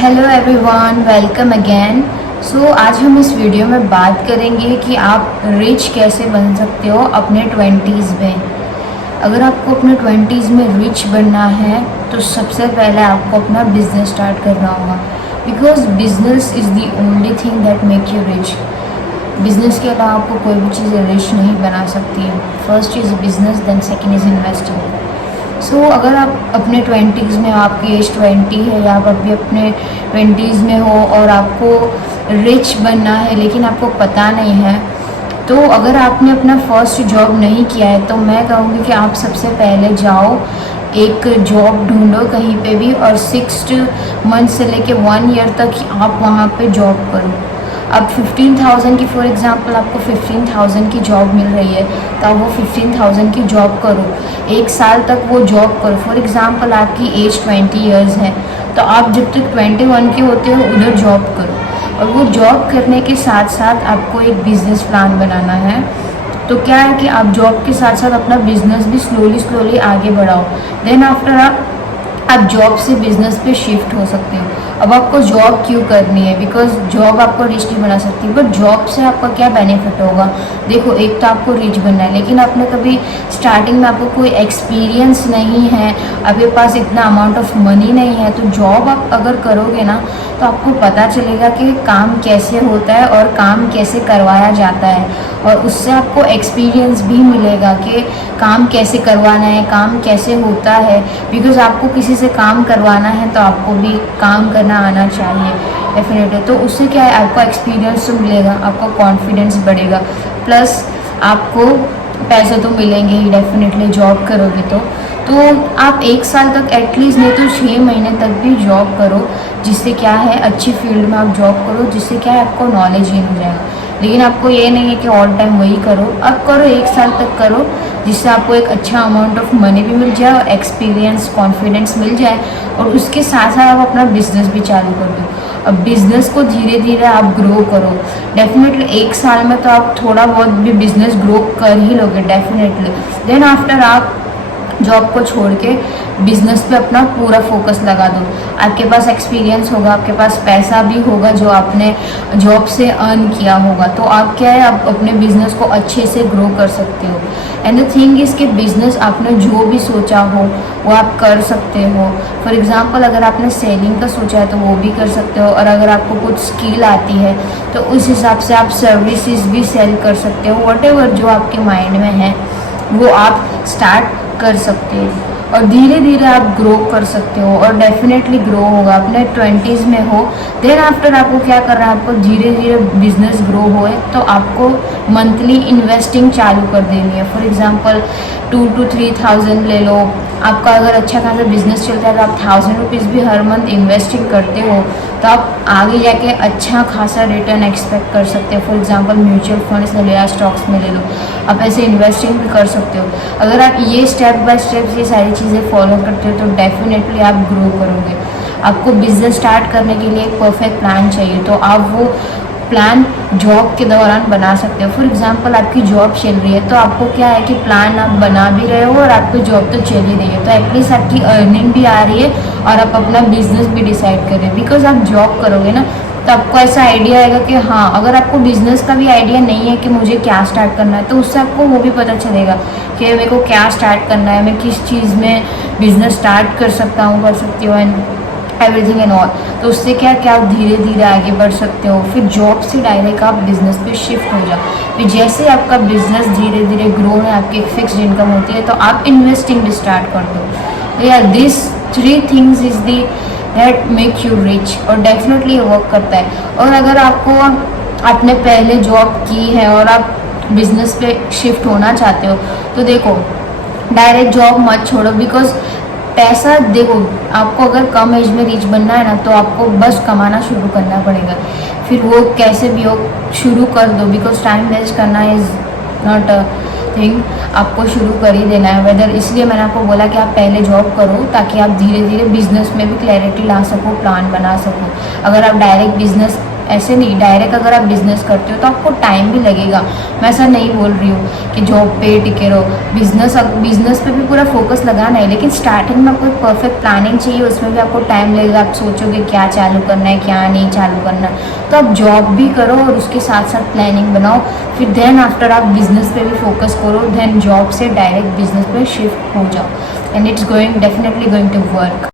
Hello everyone, welcome again. आज हम इस वीडियो में बात करेंगे कि आप रिच कैसे बन सकते हो अपने 20s में। अगर आपको अपने 20s में रिच बनना है तो सबसे पहले आपको अपना बिजनेस स्टार्ट करना होगा, because business is the only thing that make you rich. Business के अलावा आपको कोई भी चीज़ रिच नहीं बना सकती है। First is business, then second is investing. अगर आप अपने 20s में, आपकी एज 20 है या आप अभी अपने 20s में हो और आपको रिच बनना है लेकिन आपको पता नहीं है, तो अगर आपने अपना फर्स्ट जॉब नहीं किया है तो मैं कहूँगी कि आप सबसे पहले जाओ, एक जॉब ढूंढो कहीं पे भी, और 6 मंथ से लेके 1 ईयर तक आप वहाँ पे जॉब करो। अब 15,000 की, फॉर एग्जांपल आपको 15,000 की जॉब मिल रही है तो आप वो 15,000 की जॉब करो, 1 साल तक वो जॉब करो। फॉर एग्जांपल आपकी एज 20 ईयर्स है तो आप जब तक 21 के होते हो उधर जॉब करो, और वो जॉब करने के साथ साथ आपको एक बिज़नेस प्लान बनाना है। तो क्या है कि आप जॉब के साथ साथ अपना बिजनेस भी स्लोली आगे बढ़ाओ। देन आफ्टर आप जॉब से बिजनेस पे शिफ्ट हो सकते हो। अब आपको जॉब क्यों करनी है? बिकॉज जॉब आपको रिच नहीं बना सकती, बट जॉब से आपका क्या बेनिफिट होगा? देखो, एक तो आपको रिच बनना है, लेकिन आपने कभी स्टार्टिंग में आपको कोई एक्सपीरियंस नहीं है, आपके पास इतना अमाउंट ऑफ मनी नहीं है, तो जॉब आप अगर करोगे ना तो आपको पता चलेगा कि काम कैसे होता है और काम कैसे करवाया जाता है, और उससे आपको एक्सपीरियंस भी मिलेगा कि काम कैसे करवाना है, काम कैसे होता है। बिकॉज आपको किसी से काम करवाना है तो आपको भी काम करना आना चाहिए डेफिनेटली। तो उससे क्या है, आपको एक्सपीरियंस तो मिलेगा, आपका कॉन्फिडेंस बढ़ेगा, प्लस आपको पैसे तो मिलेंगे ही डेफिनेटली जॉब करोगे तो आप 1 साल तक एटलीस्ट, नहीं तो 6 महीने तक भी जॉब करो, जिससे क्या है अच्छी फील्ड में आप जॉब करो, जिससे क्या है आपको नॉलेज गेन हो जाएगा। लेकिन आपको ये नहीं है कि ऑल टाइम वही करो, अब करो 1 साल तक करो, जिससे आपको एक अच्छा अमाउंट ऑफ मनी भी मिल जाए और एक्सपीरियंस, कॉन्फिडेंस मिल जाए, और उसके साथ साथ आप अपना बिजनेस भी चालू कर दो। अब बिजनेस को धीरे धीरे आप ग्रो करो। डेफिनेटली 1 साल में तो आप थोड़ा बहुत भी बिजनेस ग्रो कर ही लोगे डेफिनेटली। देन आफ्टर आप जॉब को छोड़ के बिजनेस पे अपना पूरा फोकस लगा दो। आपके पास एक्सपीरियंस होगा, आपके पास पैसा भी होगा जो आपने जॉब से अर्न किया होगा, तो आप क्या है, आप अपने बिजनेस को अच्छे से ग्रो कर सकते हो। एंड द थिंग इज़ कि बिजनेस आपने जो भी सोचा हो वो आप कर सकते हो। फॉर एग्जांपल अगर आपने सेलिंग का सोचा है तो वो भी कर सकते हो, और अगर आपको कुछ स्किल आती है तो उस हिसाब से आप सर्विसेज भी सेल कर सकते हो। व्हाटएवर जो आपके माइंड में है वो आप स्टार्ट कर सकते हो, और धीरे धीरे आप ग्रो कर सकते हो, और डेफिनेटली ग्रो होगा। अपने 20s में हो, देन आफ्टर आपको क्या करना है, आपको धीरे धीरे बिजनेस ग्रो होए तो आपको मंथली इन्वेस्टिंग चालू कर देनी है। फॉर एग्जांपल 2 to 3,000 ले लो। आपका अगर अच्छा खासा बिजनेस चलता है तो आप 1,000 रुपीज़ भी हर मंथ इन्वेस्टिंग करते हो तो आप आगे जाके अच्छा खासा रिटर्न एक्सपेक्ट कर सकते हो। फॉर एग्जांपल म्यूचुअल फंड्स ले लो या स्टॉक्स में ले लो, आप ऐसे इन्वेस्टिंग भी कर सकते हो। अगर आप ये स्टेप बाय स्टेप ये सारी चीज़ें फॉलो करते हो तो डेफिनेटली आप ग्रो करोगे। आपको बिजनेस स्टार्ट करने के लिए एक परफेक्ट प्लान चाहिए, तो आप वो प्लान जॉब के दौरान बना सकते हो। फॉर एग्जांपल आपकी जॉब चल रही है तो आपको क्या है कि प्लान आप बना भी रहे हो और आपकी जॉब तो चल ही रही है, तो एटलीस्ट आपकी अर्निंग भी आ रही है और आप अपना बिजनेस भी डिसाइड कर रहे हैं। बिकॉज आप जॉब करोगे ना तो आपको ऐसा आइडिया आएगा कि हाँ, अगर आपको बिजनेस का भी आइडिया नहीं है कि मुझे क्या स्टार्ट करना है, तो उससे आपको वो भी पता चलेगा कि मेरे को क्या स्टार्ट करना है, मैं किस चीज़ में बिजनेस स्टार्ट कर सकता हूँ, कर सकती हूँ, एंड एवरीथिंग एंड ऑल। तो उससे क्या क्या आप धीरे धीरे आगे बढ़ सकते हो। फिर जॉब से डायरेक्ट आप बिजनेस पे शिफ्ट हो जाओ। फिर जैसे आपका बिजनेस धीरे धीरे ग्रो है, आपकी एक फिक्स्ड इनकम होती है, तो आप इन्वेस्टिंग भी स्टार्ट कर दो। तो यार this 3 things is the that make you rich, और डेफिनेटली ये वर्क करता है। और अगर आपको, आपने पहले जॉब की है और आप बिजनेस पे शिफ्ट होना चाहते हो तो देखो, डायरेक्ट जॉब मत छोड़ो। बिकॉज पैसा, देखो, आपको अगर कम एज में रिच बनना है ना तो आपको बस कमाना शुरू करना पड़ेगा। फिर वो कैसे भी हो शुरू कर दो, बिकॉज टाइम वेस्ट करना इज़ नॉट अ थिंग, आपको शुरू कर ही देना है। वेदर, इसलिए मैंने आपको बोला कि आप पहले जॉब करो ताकि आप धीरे धीरे बिजनेस में भी क्लैरिटी ला सको, प्लान बना सको। अगर आप डायरेक्ट बिजनेस ऐसे नहीं, डायरेक्ट अगर आप बिज़नेस करते हो तो आपको टाइम भी लगेगा। मैं ऐसा नहीं बोल रही हूँ कि जॉब पे टिके रहो, बिजनेस पे भी पूरा फोकस लगाना है, लेकिन स्टार्टिंग में आपको एक परफेक्ट प्लानिंग चाहिए, उसमें भी आपको टाइम लगेगा। आप सोचोगे क्या चालू करना है क्या नहीं चालू करना है, तो आप जॉब भी करो और उसके साथ साथ प्लानिंग बनाओ, फिर देन आफ्टर आप बिजनेस पे भी फोकस करो, देन जॉब से डायरेक्ट बिजनेस पे शिफ्ट हो जाओ, and it's going definitely going to work.